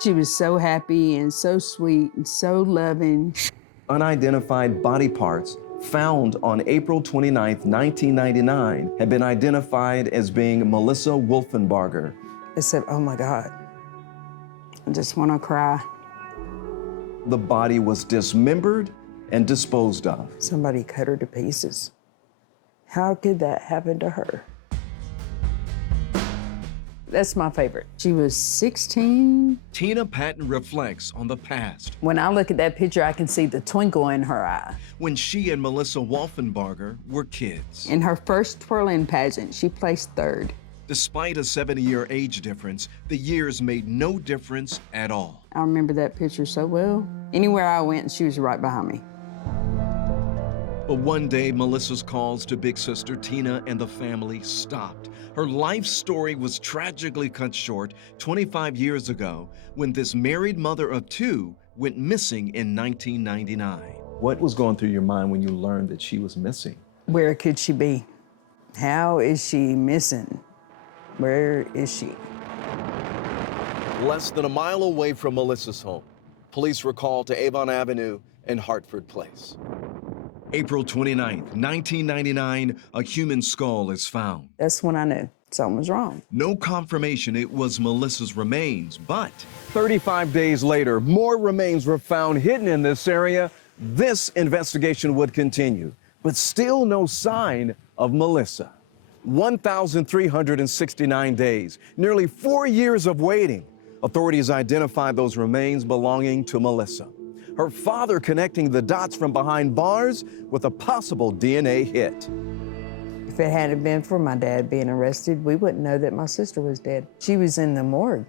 She was so happy and so sweet and so loving. Unidentified body parts found on April 29, 1999, had been identified as being Melissa Wolfenbarger. I said, oh my God, I just want to cry. The body was dismembered and disposed of. Somebody cut her to pieces. How could that happen to her? That's my favorite. She was 16. Tina Patton reflects on the past. When I look at that picture, I can see the twinkle in her eye. When she and Melissa Wolfenbarger were kids. In her first twirling pageant, she placed third. Despite a 7-year age difference, the years made no difference at all. I remember that picture so well. Anywhere I went, she was right behind me. But one day, Melissa's calls to big sister Tina and the family stopped. Her life story was tragically cut short 25 years ago when this married mother of two went missing in 1999. What was going through your mind when you learned that she was missing? Where could she be? How is she missing? Where is she? Less than a mile away from Melissa's home, police were called to Avon Avenue and Hartford Place. April 29, 1999, a human skull is found. That's when I knew something was wrong. No confirmation it was Melissa's remains, but 35 days later, more remains were found hidden in this area. This investigation would continue, but still no sign of Melissa. 1,369 days, nearly 4 years of waiting. Authorities identified those remains belonging to Melissa. Her father connecting the dots from behind bars with a possible DNA hit. If it hadn't been for my dad being arrested, we wouldn't know that my sister was dead. She was in the morgue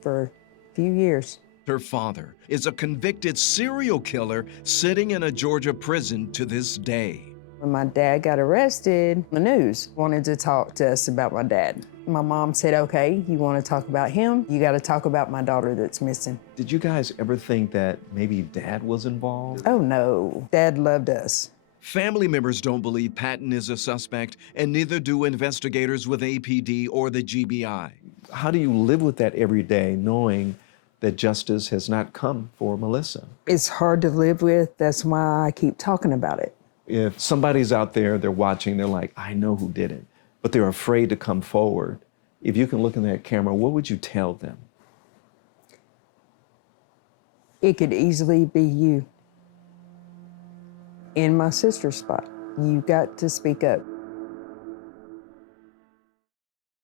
for a few years. her father is a convicted serial killer sitting in a Georgia prison to this day. When my dad got arrested, the news wanted to talk to us about my dad. My mom said, okay, you want to talk about him? You got to talk about my daughter that's missing. Did you guys ever think that maybe Dad was involved? Oh, no. Dad loved us. Family members don't believe Patton is a suspect, and neither do investigators with APD or the GBI. How do you live with that every day, knowing that justice has not come for Melissa? It's hard to live with. That's why I keep talking about it. If somebody's out there, they're watching, they're like, I know who did it, but they're afraid to come forward. If you can look in that camera, what would you tell them? It could easily be you in my sister's spot. You got to speak up.